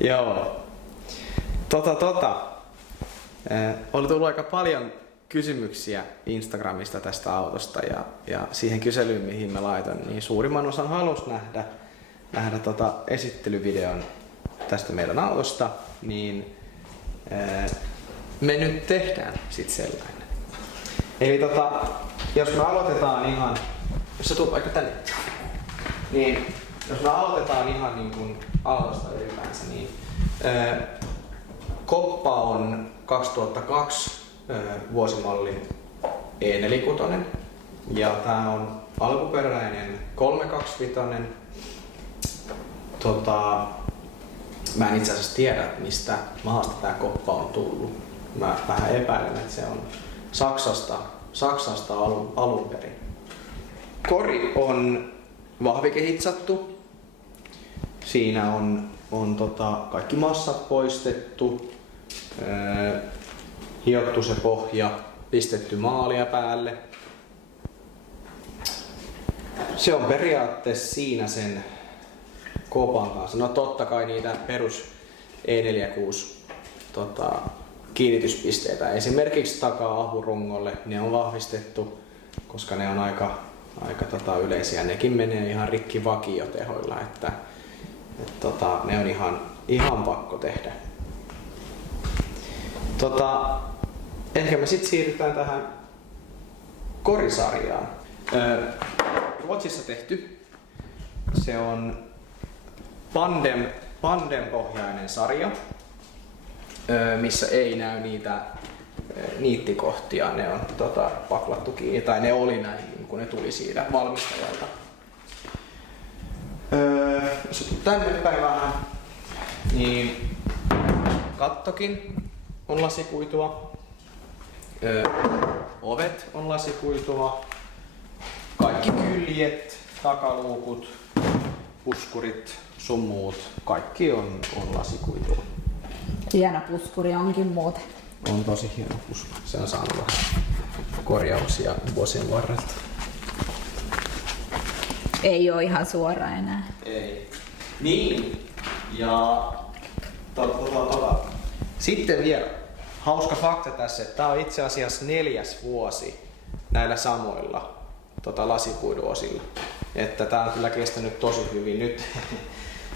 Joo. Oli tullut aika paljon kysymyksiä Instagramista tästä autosta ja siihen kyselyyn, mihin mä laitoin, niin suurimman osan halusi nähdä esittelyvideon tästä meidän autosta, niin me nyt tehdään sit sellainen. Eli jos me aloitetaan ihan, jos sä tulet vaikka tänne, niin jos me aloitetaan ihan niin kuin autosta ylipäänsä, niin koppa on 2002 vuosimallin E46 ja tää on alkuperäinen 325. Mä en itse asiassa tiedä, mistä maasta tää koppa on tullut. Mä vähän epäilen, että se on Saksasta alun perin. Kori on vahvikehitsattu. Siinä on kaikki massat poistettu, hiottu se pohja, pistetty maalia päälle. Se on periaatteessa siinä sen kopan kanssa. No totta kai niitä perus E46 kiinnityspisteitä. Esimerkiksi taka-ahurungolle ne on vahvistettu, koska ne on aika yleisiä. Nekin menee ihan rikki vakiotehoilla, että ne on ihan pakko tehdä. Ehkä me sitten siirrytään tähän korisarjaan. Ruotsissa tehty. Se on Pandem-pohjainen sarja, missä ei näy niitä niittikohtia. Ne on paklattu kiinni, tai ne oli näin, kun ne tuli siitä valmistajalta. Jos otat tänne päin vähän, niin kattokin on lasikuitua, ovet on lasikuitua, kaikki kyljet, takaluukut, puskurit, sun muut, kaikki on lasikuitua. Hieno puskuri onkin muuten. On tosi hieno puskuri. Se on saanut vähän korjauksia vuosien varrelta. Ei oo ihan suora enää. Ei. Niin. Ja sitten vielä hauska fakta tässä, että tää on itse asiassa 4. vuosi näillä samoilla lasikuiduosilla. Että tää on kyllä kestänyt tosi hyvin nyt.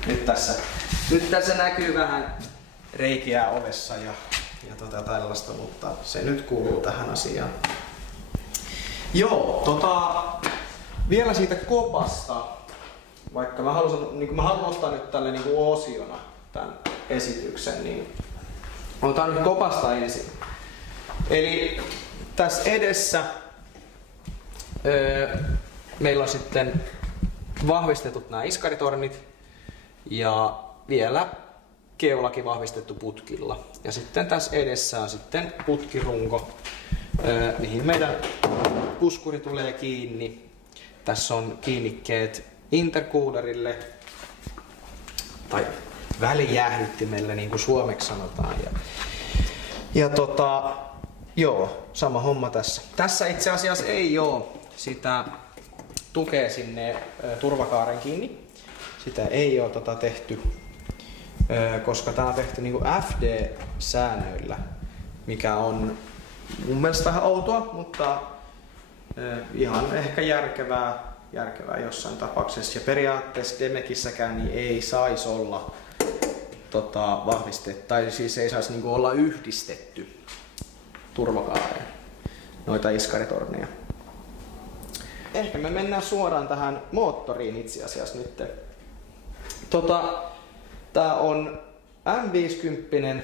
Nyt tässä näkyy vähän reikiä ovessa ja tällaista, mutta se nyt kuuluu tähän asiaan. Joo, vielä siitä kopasta, vaikka mä haluan ottaa nyt tälle osiona tämän esityksen, niin otan nyt kopasta ensin. Eli tässä edessä meillä on sitten vahvistetut nämä iskaritornit ja vielä keulakin vahvistettu putkilla. Ja sitten tässä edessä on sitten putkirunko, mihin meidän puskuri tulee kiinni. Tässä on kiinnikkeet intercoolerille tai välijäähdyttimelle, niin kuin suomeksi sanotaan. Joo, sama homma tässä. Tässä itse asiassa ei ole sitä tukea sinne turvakaaren kiinni. Sitä ei ole tehty, koska tämä on tehty niin kuin FD-säännöillä, mikä on mun mielestä vähän outoa, mutta ihan ehkä järkevää jossain tapauksessa. Ja periaatteessa Demekissäkään niin ei saisi olla vahvistettu, tai siis ei saisi niinku olla yhdistetty turvakaareen noita iskaritorneja. Ehkä me mennään suoraan tähän moottoriin itse asiassa nyt. Tää on M50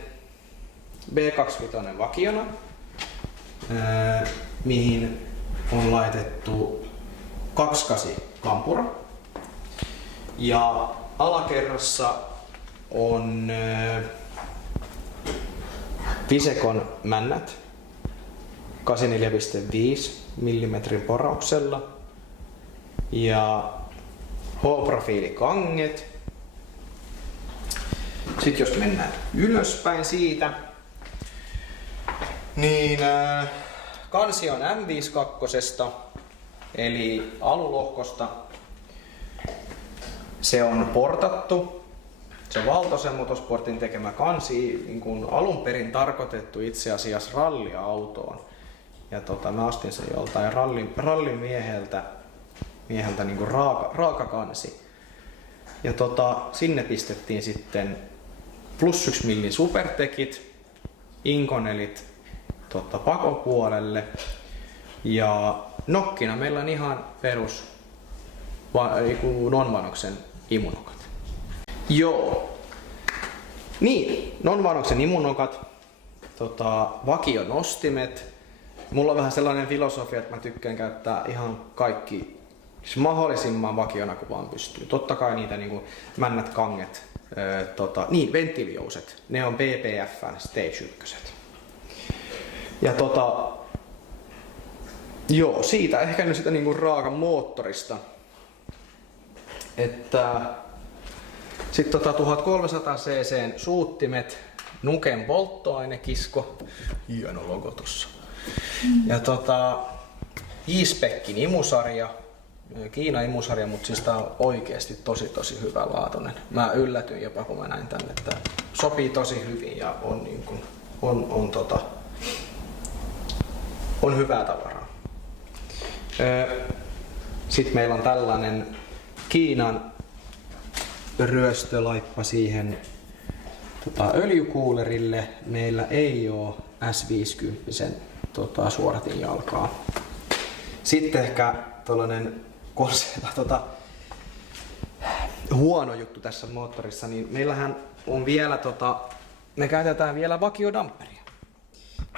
B25 vakiona, mihin on laitettu 28 kampura. Ja alakerrassa on Visekon männät 84,5 mm porauksella ja H-profiilikanget. Sitten jos mennään ylöspäin siitä, niin kansi on M52 eli alulohkosta. Se on portattu Se on Valtosen Motorsportin tekemä kansi, niin kuin alun perin tarkoitettu itse asiassa ralliautoon. Ja mä ostin sen joltain rallimieheltä niin kuin raaka kansi. Ja sinne pistettiin sitten plus 1 millin supertekit, inkonelit pakopuolelle. Ja nokkina meillä on ihan perus non-vanoksen imunokat. Joo. Niin, non-vanoksen imunokat, vakionostimet. Mulla on vähän sellainen filosofia, että mä tykkään käyttää ihan kaikki mahdollisimman vakiona kuin vaan pystyy. Totta kai niitä niinku männät kanget, venttiilijouset, ne on BPF:n Stage 1. Ja joo, siitä ehkä nyt sitä niinku raakan moottorista. Että sitten 1300 cc suuttimet, Nuken polttoainekisko, hieno logo tossa. Ja J-Speckin imusarja, Kiinan imusarja, mutta siis tää on oikeesti tosi hyvälaatuinen. Mä yllätyin jopa kun mä näin tän, että sopii tosi hyvin ja on niinku, on hyvää tavaraa. Sitten meillä on tällainen Kiinan ryöstölaippa siihen öljykuulerille. Meillä ei oo S50 suoratinjalkaa. Sitten ehkä tollanen huono juttu tässä moottorissa, niin meillähän on vielä me käytetään vielä vakiodamperia.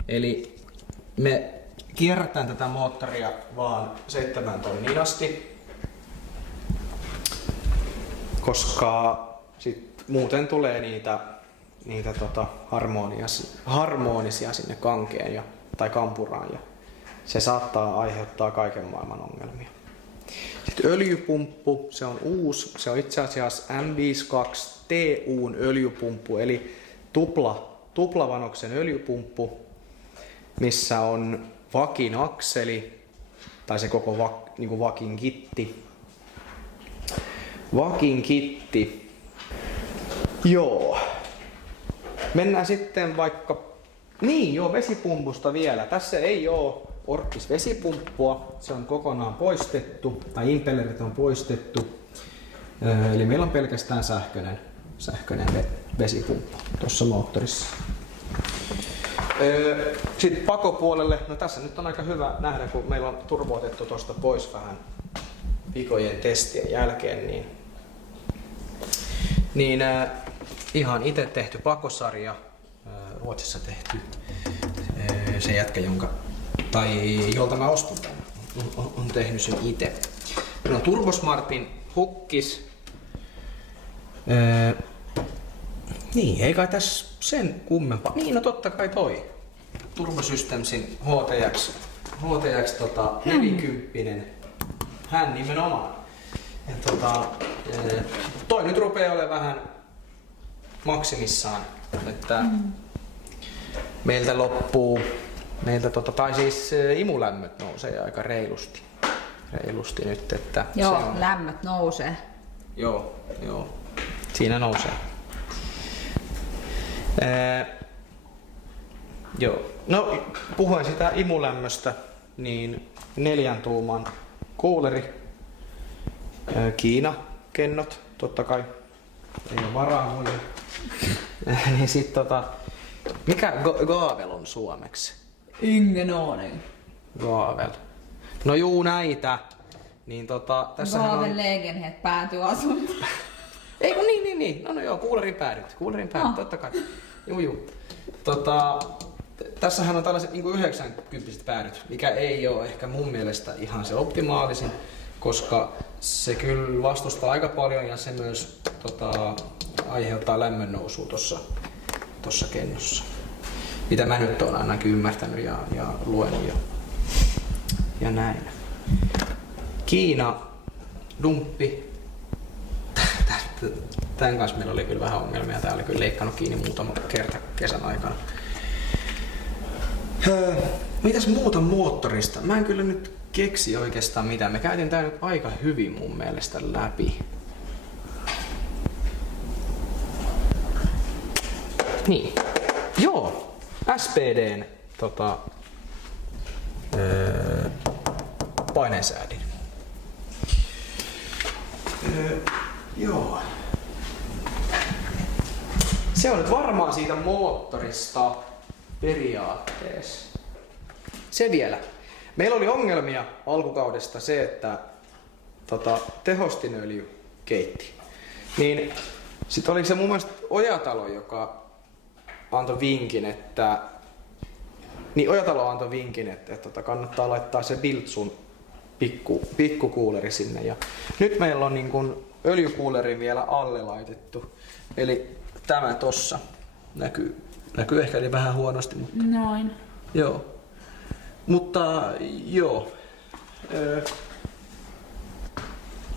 Eli me kierrätään tätä moottoria vaan 7 tonniin asti, koska sit muuten tulee niitä harmonisia sinne kankeen tai kampuraan ja se saattaa aiheuttaa kaiken maailman ongelmia. Sitten öljypumppu, se on uusi, se on itse asiassa M52 TU:n öljypumppu eli tuplavanoksen öljypumppu, missä on vakin akseli tai se koko niinku vakin kitti. Vakin kitti. Joo. Mennään sitten vaikka vesipumpusta vielä. Tässä ei oo Orkis vesipumppua, se on kokonaan poistettu tai impellerit on poistettu. Eli meillä on pelkästään sähköinen vesipumppu tuossa moottorissa. Sitten pakopuolelle, no tässä nyt on aika hyvä nähdä, kun meillä on turbo otettu tuosta pois vähän vikojen testien jälkeen, niin ihan itse tehty pakosarja, Ruotsissa tehty, se jätkä, jolta mä ostin tämän, on tehnyt sen itse. Meillä on Turbosmartin hukkis. Niin, ei kai tässä sen kummempaa. Niin, no totta kai toi. Turbosystemsin HTX 40. Hän nimenomaan. Ja toi nyt rupeaa olemaan vähän maksimissaan, että meiltä loppuu, tai siis imulämmöt nousee aika reilusti nyt, että joo, se on, lämmöt nousee. Joo, siinä nousee. Joo, no puhuen sitä imulämmöstä, niin 4 tuuman kuuleri, Kiina kennot, totta kai, ei ole varaa muille. Niin sit mikä Gavel on suomeksi? Ingen aning. Gavel. No juu, näitä. Niin tässähän on Gavel lägenhet päätyy asuntoon. Ei kun niin. No joo, kuulerin päädyt, totta kai. Juu. Tässähän on tällaiset niin 90 päädyt, mikä ei ole ehkä mun mielestä ihan se optimaalisin, koska se kyllä vastustaa aika paljon ja se myös aiheuttaa lämmön nousua tossa kennossa. Mitä mä nyt oon ainakin ymmärtänyt ja luenut ja näin. Kiina dumppi. Tän kanssa meillä oli kyllä vähän ongelmia. Tää oli kyllä leikannut kiinni muutama kerta kesän aikana. Mitäs muuta moottorista? Mä en kyllä nyt keksi oikeastaan mitään. Me käytiin tää nyt aika hyvin mun mielestä läpi. Niin. Joo. SPDn paineensäädin. Joo. Se on nyt varmaan siitä moottorista periaatteessa. Se vielä. Meillä oli ongelmia alkukaudesta se, että tehostinöljy keitti. Niin sit oli se mun mielestä Ojatalo, joka antoi vinkin, että Ojatalo antoi vinkin, että kannattaa laittaa se Biltsun pikkukuuleri sinne. Ja nyt meillä on niin kun öljykuuleri vielä alle laitettu. Eli tämä tossa näkyy ehkä eli vähän huonosti. Mutta Noin. joo. Mutta joo.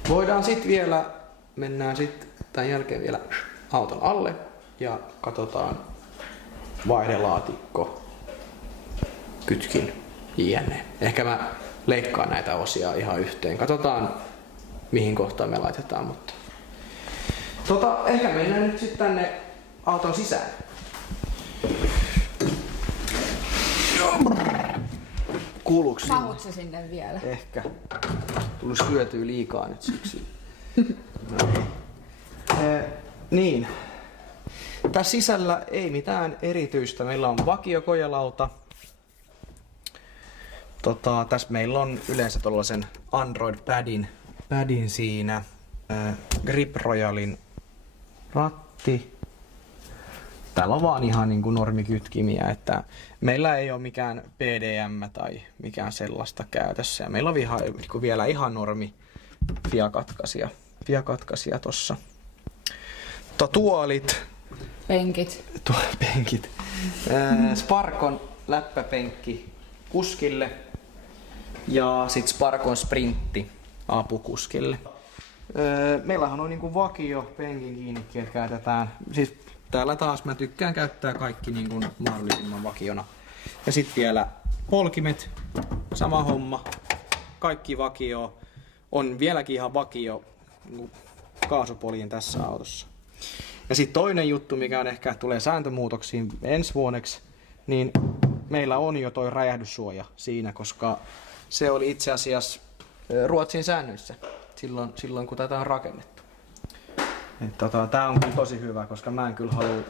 Voidaan sit vielä, mennään sit tämän jälkeen vielä auton alle ja katsotaan vaihdelaatikko, kytkin, jne. Ehkä mä leikkaan näitä osia ihan yhteen. Katsotaan mihin kohtaan me laitetaan, mutta ehkä mennään nyt sitten tänne auton sisään. Kuuluuko sinne? Mahut se sinne vielä? Ehkä. Tullut syötyä liikaa nyt syksyllä. Niin. Tässä sisällä ei mitään erityistä. Meillä on vakiokojelauta. Tässä meillä on yleensä tuollaisen Android-padin siinä. Grip Royalin ratti. Täällä on vaan ihan niin kuin normikytkimiä, että meillä ei ole mikään PDM tai mikään sellaista käytössä. Ja meillä on vielä ihan normi fiakatkaisija tossa. Tuolit. Penkit. Penkit. Sparkon läppäpenkki kuskille. Ja sit Sparkon sprintti apukuskille. Meillähän on niinku vakio penkin kiinnikkeet käytetään. Siis täällä taas mä tykkään käyttää kaikki niin kuin mahdollisimman vakiona. Ja sitten vielä polkimet, sama homma. Kaikki vakio. On vieläkin ihan vakio kaasupoljin tässä autossa. Ja sitten toinen juttu, mikä on ehkä tulee sääntömuutoksiin ensi vuonneksi, niin meillä on jo toi räjähdyssuoja siinä, koska se oli itse asiassa Ruotsin säännöissä silloin kun tätä on rakennettu. Tää on kyllä tosi hyvä, koska mä en kyllä halua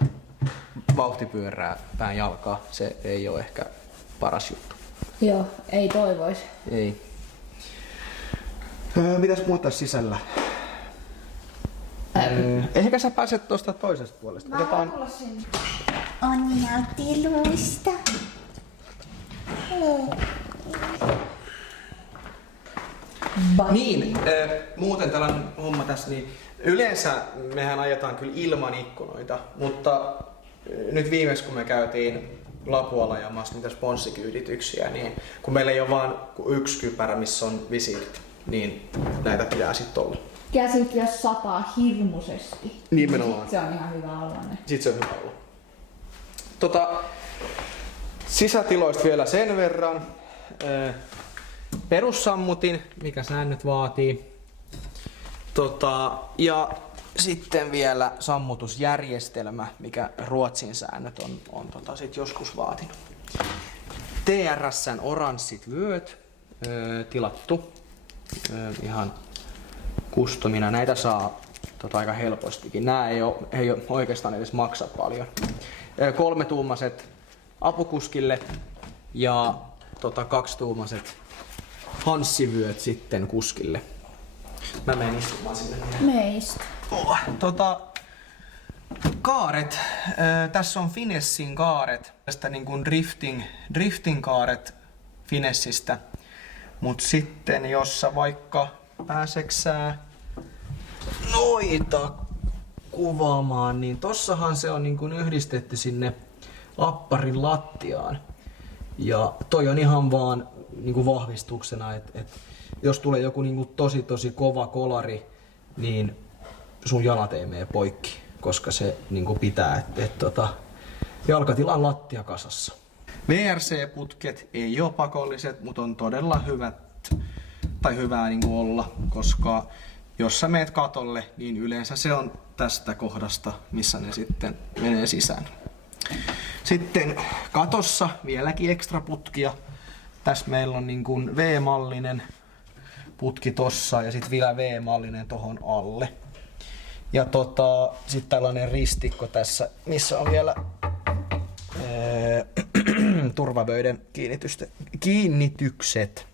vauhtipyörää pään jalkaa. Se ei ole ehkä paras juttu. Joo, ei toivois. Ei. Mitäs muuta sisällä? Ehkä sä pääset tuosta toisesta puolesta. Mä voin tulla sinne. Onnea tiluista. Niin, muuten tällainen homma tässä, niin yleensä mehän ajetaan kyllä ilman ikkunoita, mutta nyt viimeksi kun me käytiin Lapualla ajamassa niitä sponssikyydityksiä, niin kun meillä ei ole vaan yksi kypärä, missä on visiirit, niin näitä pitää sitten olla. Käsit jos sataa hirmuisesti. Nimenomaan. Sit se on ihan hyvä olla ne. Sitten se on hyvä olla. Sisätiloista vielä sen verran. Perussammutin, mikä säännöt vaatii. Ja sitten vielä sammutusjärjestelmä, mikä Ruotsin säännöt on sit joskus vaatinut. TRS:n oranssit vyöt tilattu ihan kustomina. Näitä saa aika helpostikin. Nämä ei ole oikeastaan edes maksa paljon. 3-tuumaiset apukuskille ja 2-tuumaiset hanssivyöt sitten kuskille. Mä menen istumaan sinne. Meistä. Kaaret. Tässä on Finessin kaaret. Tästä niin kuin drifting kaaret Finessistä. Mut sitten jos sä vaikka pääseksää noita kuvaamaan, niin tossahan se on niin kuin yhdistetty sinne apparin lattiaan. Ja toi on ihan vaan niin kuin vahvistuksena, että jos tulee joku niin kuin tosi kova kolari, niin sun jalat ei mene poikki, koska se niin kuin pitää, että jalkatilan lattia kasassa. VRC-putket ei ole pakolliset, mutta on todella hyvää niin kuin olla, koska jos sä meet katolle, niin yleensä se on tästä kohdasta, missä ne sitten menee sisään. Sitten katossa vieläkin ekstra putkia. Tässä meillä on niin kuin V-mallinen putki tossa ja sitten vielä V-mallinen tohon alle. Ja sitten tällainen ristikko tässä, missä on vielä turvavöiden kiinnitykset.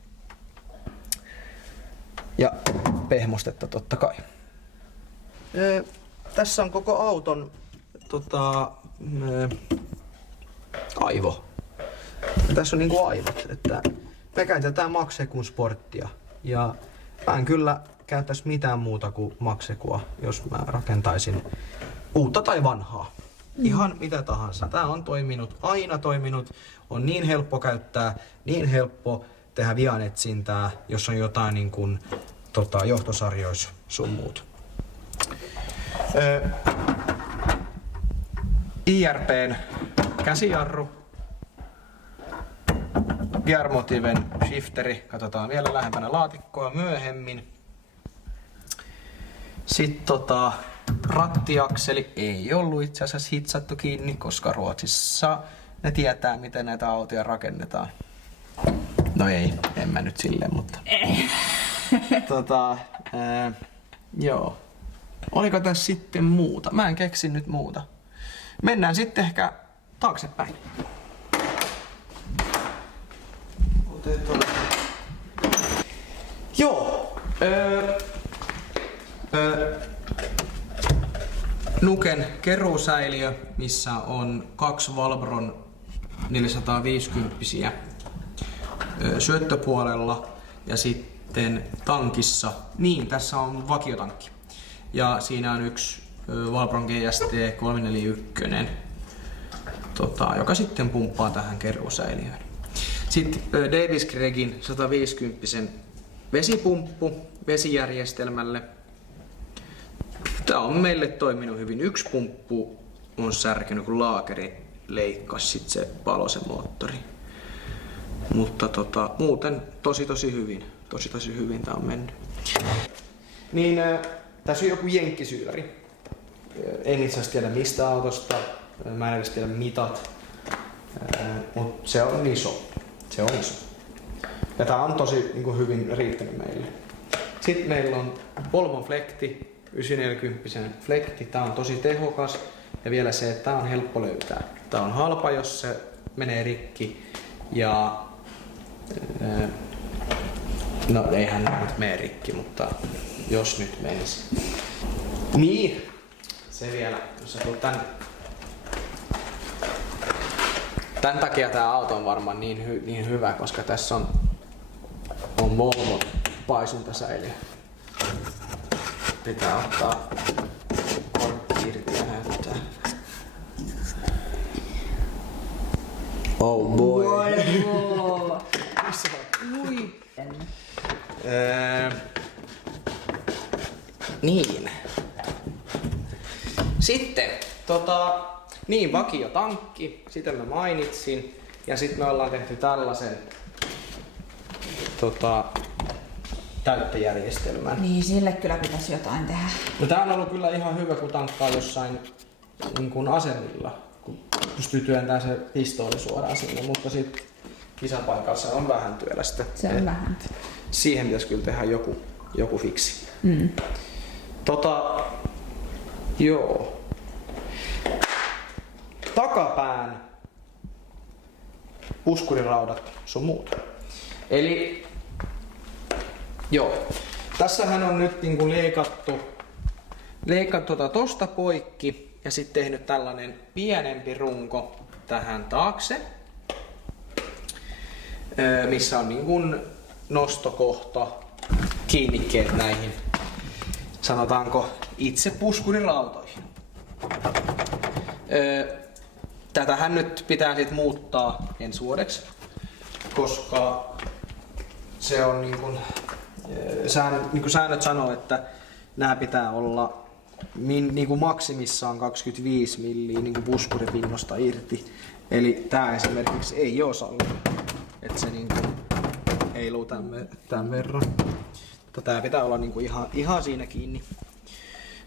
Ja pehmostetta totta kai. Tässä on koko auton aivo. Tässä on niinku aivot, että me käytetään Maxecun sporttia ja mä en kyllä käyttäisi mitään muuta kuin Maxecua, jos mä rakentaisin uutta tai vanhaa. Ihan mitä tahansa. Tää on toiminut, aina toiminut, on niin helppo käyttää, niin helppo tehdä vianetsintää, jos on jotain niin kuin, johtosarjoissa sun muut. IRPn käsijarru. Gearmotiven shifteri, katsotaan vielä lähempänä laatikkoa myöhemmin. Sitten rattiakseli ei ollut itse asiassa hitsattu kiinni, koska Ruotsissa ne tietää miten näitä autoja rakennetaan. No ei, en mä nyt silleen, mutta... joo. Oliko tässä sitten muuta? Mä en keksi nyt muuta. Mennään sitten ehkä taaksepäin. Joo. Nuken keruusäiliö, missä on 2 Valbron 450-siä syöttöpuolella ja sitten tankissa, niin tässä on vakiotankki ja siinä on yksi Valbron GST 341, joka sitten pumppaa tähän keruusäiliöön. Sitten Davis Craigin 150 vesipumppu vesijärjestelmälle. Tämä on meille toiminut hyvin. Yksi pumppu on särkenyt, kun laakeri leikkasi, sit se palo se moottori. Mutta muuten tosi hyvin. Tosi hyvin tää on mennyt. Niin tässä on joku jenkkisyylari. En itse asiassa tiedä mistä autosta. Mä en edes tiedä mitat. Mutta se on iso. Se on iso. Ja tää on tosi niin hyvin riittänyt meille. Sitten meillä on Volvon Flekti, 940 Flekti. Tää on tosi tehokas. Ja vielä se, että tää on helppo löytää. Tää on halpa, jos se menee rikki. Ja no eihän nyt mene rikki, mutta jos nyt menisi. Niin, se vielä, jos sä tulet tän takia tää auto on varmaan niin hyvä, koska tässä on Volvo paisuntasäiliö. Pitää ottaa kortti irti ja näyttää. Oh boy. Volvo. Niin. Sitten niin vakiotankki, sitä mä mainitsin. Ja sitten me ollaan tehty tällaisen täyttöjärjestelmän. Niin, sille kyllä pitäisi jotain tehdä. No tää on ollut kyllä ihan hyvä, kun tankkaa jossain niin kuin asemilla, kun pystyy työntämään se pistooli suoraan sinne, mutta sitten kisapaikalla se on vähän työlästä. Se on vähän. Siihen pitäisi kyllä tehdä joku fiksi. Joo. Takapään puskuriraudat sun muut. Eli joo. Tässähän on nyt niinku leikattu tosta poikki ja sitten tehnyt tällainen pienempi runko tähän taakse, missä on niinku nostokohta, kiinnikkeet näihin, sanotaanko itse puskurirautoihin. Tätähän nyt pitää sit muuttaa ensi vuodeksi, koska se on niin kuin säännöt sanoo, että nämä pitää olla niin kuin maksimissaan 25 milliä niin kuin puskuripinnosta irti. Eli tämä esimerkiksi ei ole sallittu, että se niin kuin heiluu tämän verran. Tämä pitää olla niin kuin ihan siinä kiinni.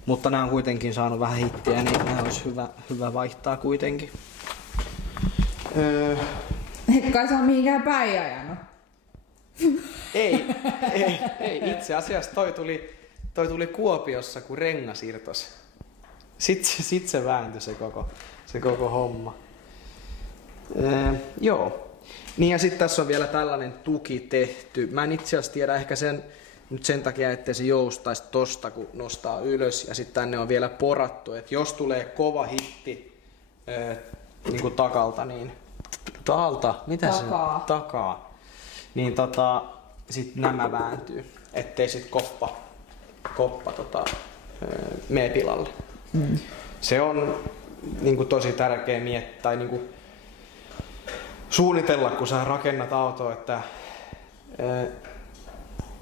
Mutta nämä on kuitenkin saanut vähän hittiä, niin nämä olisi hyvä vaihtaa kuitenkin. Kai se on mihinkään päin ajanut. Ei. Itse asiassa toi tuli Kuopiossa, kun rengas irtos. Sitten se vääntyi se koko homma. Joo. Niin ja sitten tässä on vielä tällainen tuki tehty. Mä en itse asiassa tiedä ehkä nyt sen takia, ettei se joustaisi tosta, kun nostaa ylös. Ja sitten tänne on vielä porattu, että jos tulee kova hitti niin kuin takalta, niin takaa. Niin sit nämä vääntyy, ettei sit koppa mene pilalle. Se on niin kuin tosi tärkeä miettiä tai niin kuin suunnitella, kun sä rakennat autoa, että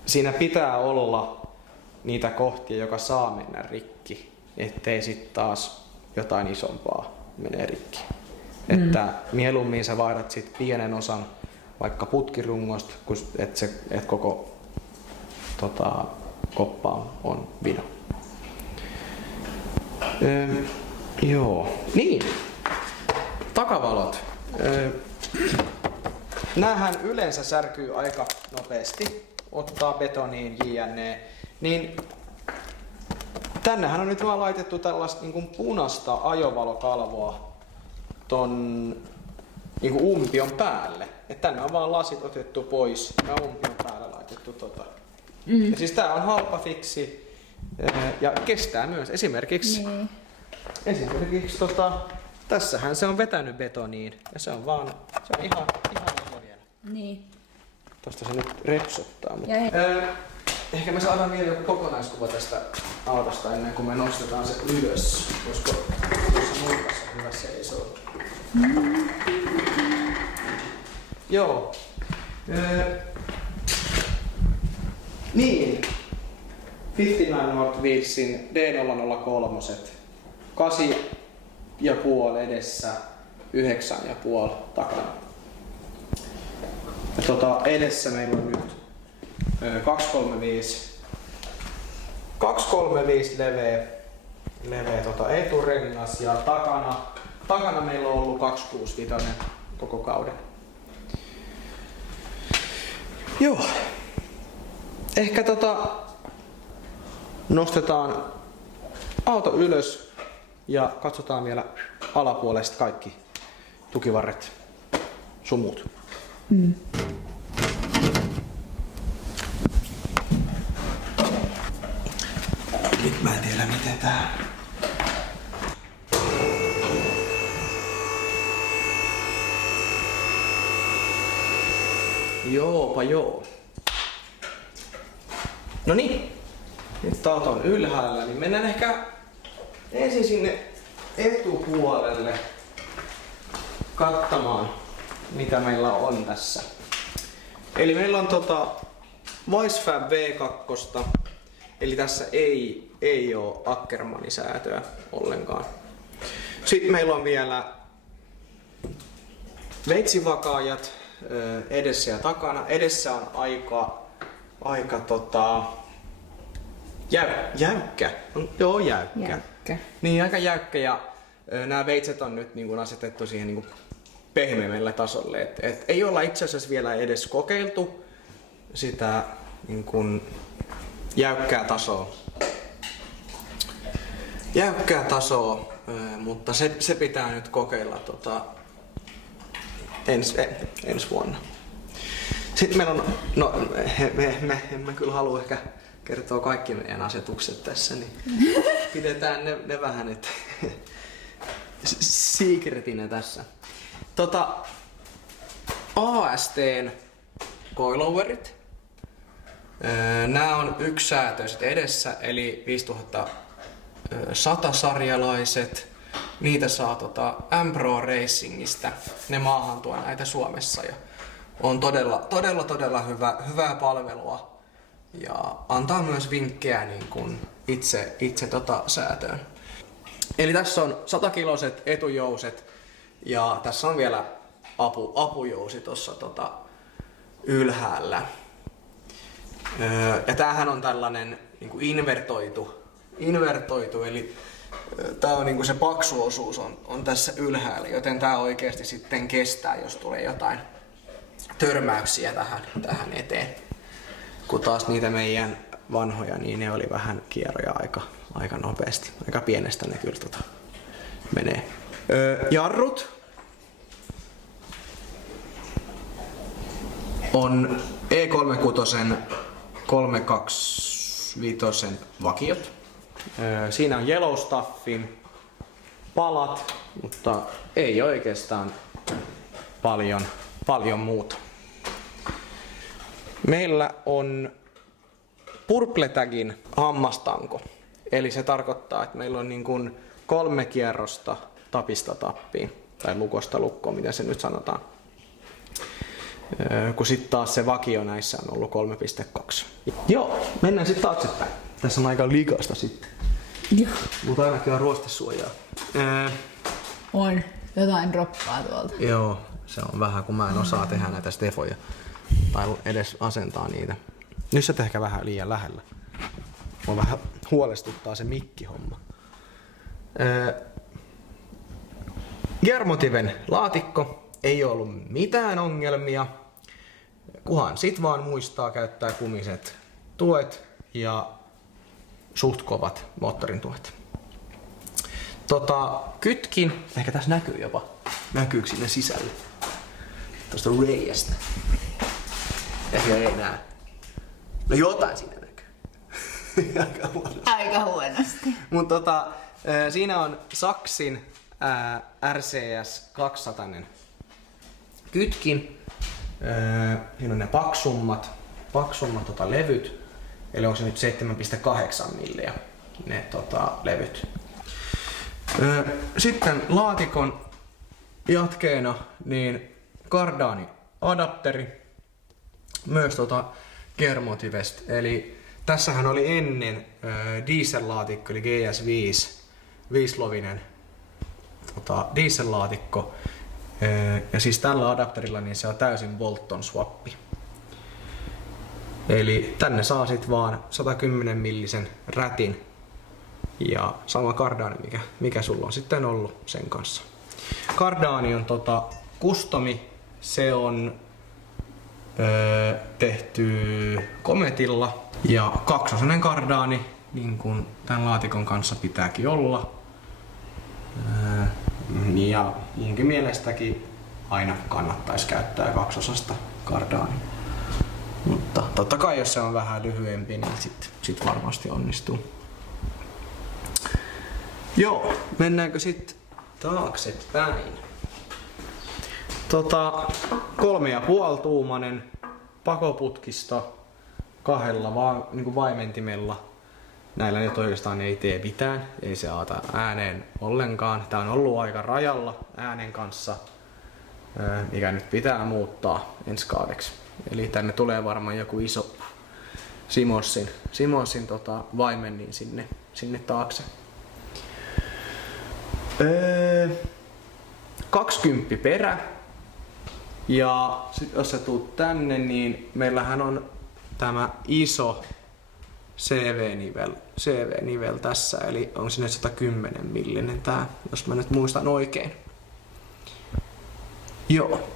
siinä pitää olla niitä kohtia, joka saa mennä rikki, ettei sit taas jotain isompaa mene rikki. Että mieluummin sä vaihdat sit pienen osan vaikka putkirungosta, että koko koppa on vino. Joo. Niin. Takavalot. Näähän yleensä särkyy aika nopeasti. Ottaa betoniin jne. Niin tännehän on nyt vaan laitettu tällaista niin kuin punaista ajovalokalvoa ton niin kuin umpion päälle. Et tänne on vaan lasit otettu pois ja umpion päälle laitettu Ja siis tää on halpa fiksi ja kestää myös. Esimerkiksi tässähän se on vetänyt betoniin ja se on ihan vielä. Niin. Tosta se nyt repsottaa. Mutta ehkä me saadaan vielä joku kokonaiskuva tästä autosta ennen kuin me nostetaan se ylös, koska tuossa nurkassa on hyvä seisoo. Joo. Niin. 59 North Wheelsin D003. 8,5 edessä, 9,5 takana. Ja edessä meillä on nyt 235 leveä eturengas ja takana meillä on ollut 265 koko kauden. Joo. Ehkä nostetaan auto ylös ja katsotaan vielä alapuolesta kaikki tukivarret, sumut. Nyt mä en tiedä miten tää. Joopa joo. No niin. Nyt auto on ylhäällä, niin mennään ehkä ensin sinne etupuolelle katsomaan mitä meillä on tässä. Eli meillä on Weissfab V2, eli tässä ei ole Ackermanni-säätöä ollenkaan. Sitten meillä on vielä veitsivakaajat edessä ja takana. Edessä on aika jäykkä. Joo, jäykkä. Niin, aika jäykkä ja nämä veitset on nyt niin kuin asetettu siihen niin kuin pehmeämmälle tasolle. Et ei olla itse asiassa vielä edes kokeiltu sitä niin kuin jäykkää tasoa, mutta se pitää nyt kokeilla ensi vuonna. Sitten meillä on, emme kyllä halua ehkä kertoa kaikki meidän asetukset tässä, niin pidetään ne vähän secretinä tässä. AST:n coiloverit. Nämä on yksisäätöiset edessä, eli 5100-sarjalaiset. Niitä saa M-Pro Racingistä. Ne maahan tuo näitä Suomessa ja on todella hyvää palvelua ja antaa myös vinkkejä niin kuin itse säätöön. Eli tässä on 100-kiloiset etujouset ja tässä on vielä apujousi tuossa ylhäällä. Ja tämähän on tällainen niin kuin invertoitu, eli tää on niinku se paksuosuus on tässä ylhäällä, joten tää oikeasti sitten kestää, jos tulee jotain törmäyksiä tähän eteen. Kun taas niitä meidän vanhoja, niin ne oli vähän kierroja aika nopeasti. Aika pienestä ne kyllä menee. Jarrut on E36 325 vakiot. Siinä on Yellowstaffin palat, mutta ei oikeastaan paljon muuta. Meillä on Purple Tagin hammastanko. Eli se tarkoittaa, että meillä on niin kuin 3 kierrosta tapista tappiin. Tai lukosta lukkoon, miten se nyt sanotaan. Kun sitten taas se vakio näissä on ollut 3.2. Joo, mennään sitten taaksepäin. Tässä on aika likasta sitten. Joo. Mutta ainakin on ruostesuojaa. On jotain droppaa tuolta. Joo, se on vähän kun mä en osaa tehdä näitä stefoja. Tai edes asentaa niitä. Nyt sä ehkä vähän liian lähellä. Mua vähän huolestuttaa se mikkihomma. Gearmotiven laatikko. Ei ollut mitään ongelmia. Kuhan sit vaan muistaa käyttää kumiset tuet ja suht kovat moottorin tuet. Kytkin, ehkä tässä näkyy jopa. Näkyykö sinne sisälle? Tuosta reiästä. Ehkä ei näe. No jotain siinä näkyy. Aika huonosti. Mutta siinä on Saxin RCS 200 kytkin. Siinä on ne paksummat levyt. Eli onko se nyt 7,8 milliä ne levyt. Sitten laatikon jatkeena niin Cardani adapteri. Myös Gearmotivesta. Eli tässähän oli ennen diesellaatikko, eli GS5 5-lovinen diesellaatikko. Ja siis tällä adapterilla niin se on täysin Bolton swappi. Eli tänne saa sit vaan 110 millisen rätin ja sama Cardani, mikä sulla on sitten ollut sen kanssa. Cardani on customi, se on tehty Cometilla ja 2-osainen Cardani, niin kuin tämän laatikon kanssa pitääkin olla. Ja munkin mielestäkin aina kannattaisi käyttää 2-osasta Cardania. Mutta totta kai jos se on vähän lyhyempi, niin sit varmasti onnistuu. Joo, mennäänkö sit taaksepäin? 3,5 tuumainen pakoputkisto 2 niin vaimentimella. Näillä nyt oikeastaan ei tee mitään, ei se aata ääneen ollenkaan. Tää on ollut aika rajalla äänen kanssa, mikä nyt pitää muuttaa ensi kaudeksi. Eli tänne tulee varmaan joku iso Simonsin vaimen niin sinne taakse. 20 perä. Ja sit jos sä tuut tänne, niin meillähän on tämä iso CV-nivel tässä, eli on sinne 110 millinen tää, jos mä nyt muistan oikein. Joo.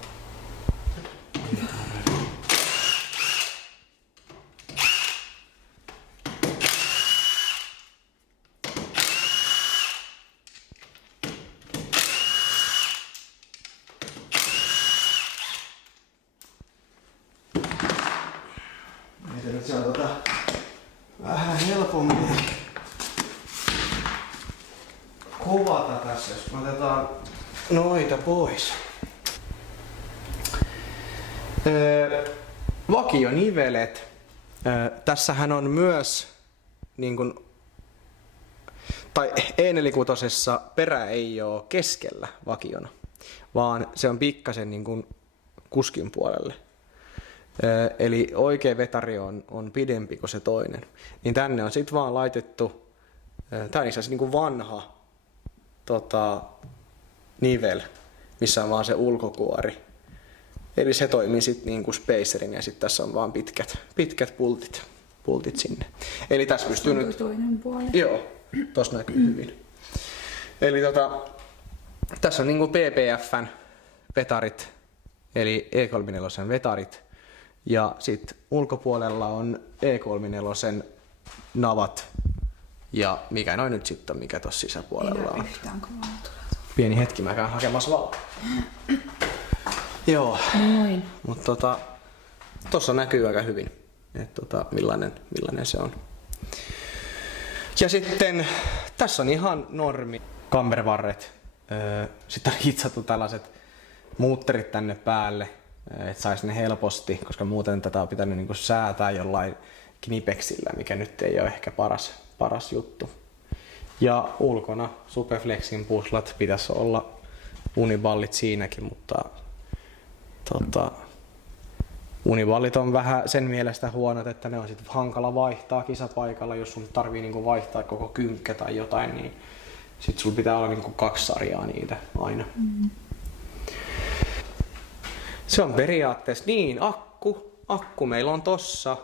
Miten nyt se on vähän helpommin kuvata tässä, jos me otetaan noita pois. Vakionivelet. Tässähän on myös niin kun, tai E46 perä ei ole keskellä vakiona, vaan se on pikkasen niin kun kuskin puolelle. Eli oikea vetari on pidempi kuin se toinen. Niin tänne on sitten vaan laitettu, tää on itse asiassa niinku vanha nivel, missä on vaan se ulkokuori. Eli se toimii sitten niinku spacerin ja sitten tässä on vaan pitkät pultit sinne. Eli tässä pystyy nyt... toinen puoli. Joo, tossa näkyy hyvin. Eli tässä on niinku PPFn vetarit, eli E34 vetarit. Ja sitten ulkopuolella on E34 navat. Ja mikä noin nyt sitten on, mikä tuossa sisäpuolella on. Pieni hetki, mä käyn hakemassa valtaa. Joo. Noin. Mutta tossa näkyy aika hyvin, että millainen se on. Ja sitten tässä on ihan normi kambervarret. Sitten on hitsattu tällaiset muutterit tänne päälle, että saisi ne helposti, koska muuten tätä on pitänyt niinku säätää jollain knipeksillä, mikä nyt ei ole ehkä paras juttu. Ja ulkona Superflexin puslat pitäisi olla uniballit siinäkin, mutta uniballit on vähän sen mielestä huonot, että ne on sit hankala vaihtaa kisapaikalla, jos sun tarvii niinku vaihtaa koko kynkkä tai jotain, niin sit sulla pitää olla niinku 2 sarjaa niitä aina. Mm-hmm. Se on periaatteessa niin, akku meillä on tossa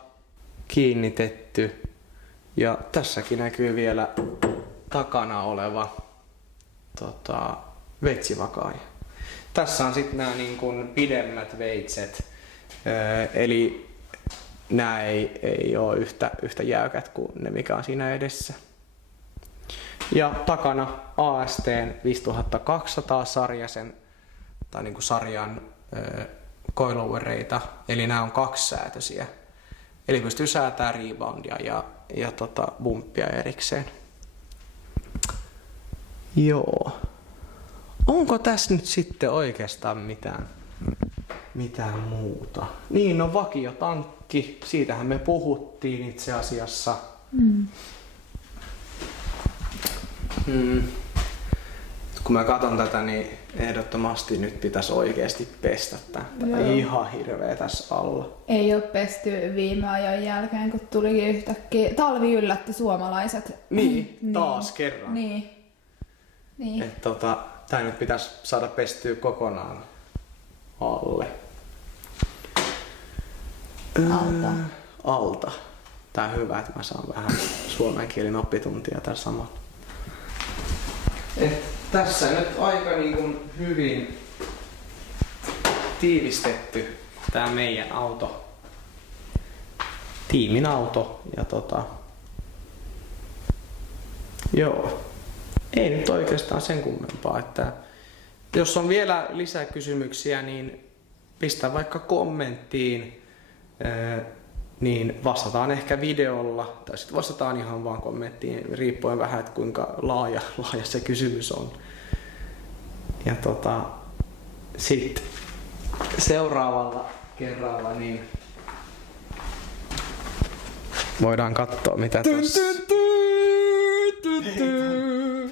kiinnitetty ja tässäkin näkyy vielä takana oleva veitsivakaaja. Tässä on sitten nämä niin kuin pidemmät veitset, eli nämä ei ole yhtä jäykät kuin ne mikä on siinä edessä. Ja takana AST:n 5200 sarjasen tai niin kuin sarjan coilovereita, eli nämä on 2-säätöisiä. Eli pystyy säätämään reboundia ja bumppia erikseen. Joo. Onko tässä nyt sitten oikeastaan mitään muuta? Niin, no vakiotankki. Siitähän me puhuttiin itse asiassa. Kun mä katson tätä, niin ehdottomasti nyt pitäisi oikeasti pestä tämä. Ihan hirveä tässä alla. Ei ole pesty viime ajan jälkeen, kun tulikin yhtäkkiä. Talvi yllätti suomalaiset. Niin, taas kerran. Niin. Tää nyt pitäisi saada pestyä kokonaan alle. Alta. Tää on hyvä, että mä saan vähän suomen kielen oppituntia tässä samalla. Tässä nyt aika niin kuin hyvin tiivistetty tää meidän auto. Tiimin auto ja joo. Ei nyt oikeastaan sen kummempaa, että jos on vielä lisäkysymyksiä, niin pistä vaikka kommenttiin, niin vastataan ehkä videolla tai sitten vastataan ihan vaan kommenttiin, riippuen vähän, että kuinka laaja se kysymys on. Ja sitten seuraavalla kerralla niin voidaan katsoa mitä tuossa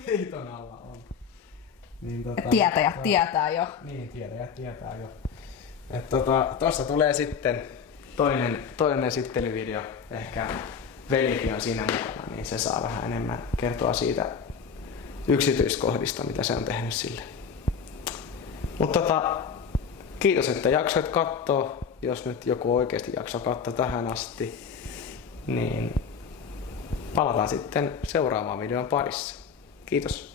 peiton alla on. Niin, Tietäjät tietää jo. Niin, tietäjät tietää jo. Tossa tulee sitten toinen esittelyvideo. Ehkä velikin on siinä mukana, niin se saa vähän enemmän kertoa siitä yksityiskohdista, mitä se on tehnyt sille. Mutta kiitos, että jaksoit katsoa. Jos nyt joku oikeasti jakso katsoa tähän asti, niin palataan sitten seuraavaan videon parissa. Kiitos.